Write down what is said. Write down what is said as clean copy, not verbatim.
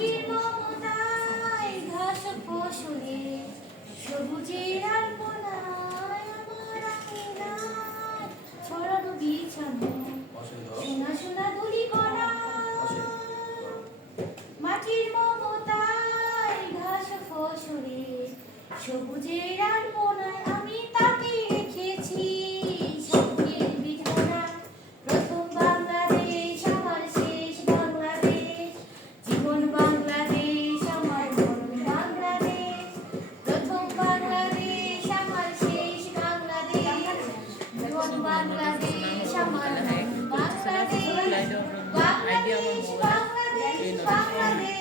মাটির মমতায় ঘাস ফসলে সবুজের আলপনায় আমার আঙিনায় ছড়ানো বিছানো সোনা সোনা ধুলি করা মাটির মমতায় ঘাস ফসলে সবুজের আলপনায় আমি তাকে রেখেছি স্বপ্নের বিধানা প্রথম বাংলাদেশ আমার শেষ বাংলাদেশ জীবন বাংলাদেশ আমার মরণ বাংলাদেশ প্রথম বাংলাদেশ আমার শেষ বাংলাদেশ জীবন বাংলাদেশ আমার মরণ বাংলাদেশ বাংলাদেশ বাংলাদেশ বাংলাদেশ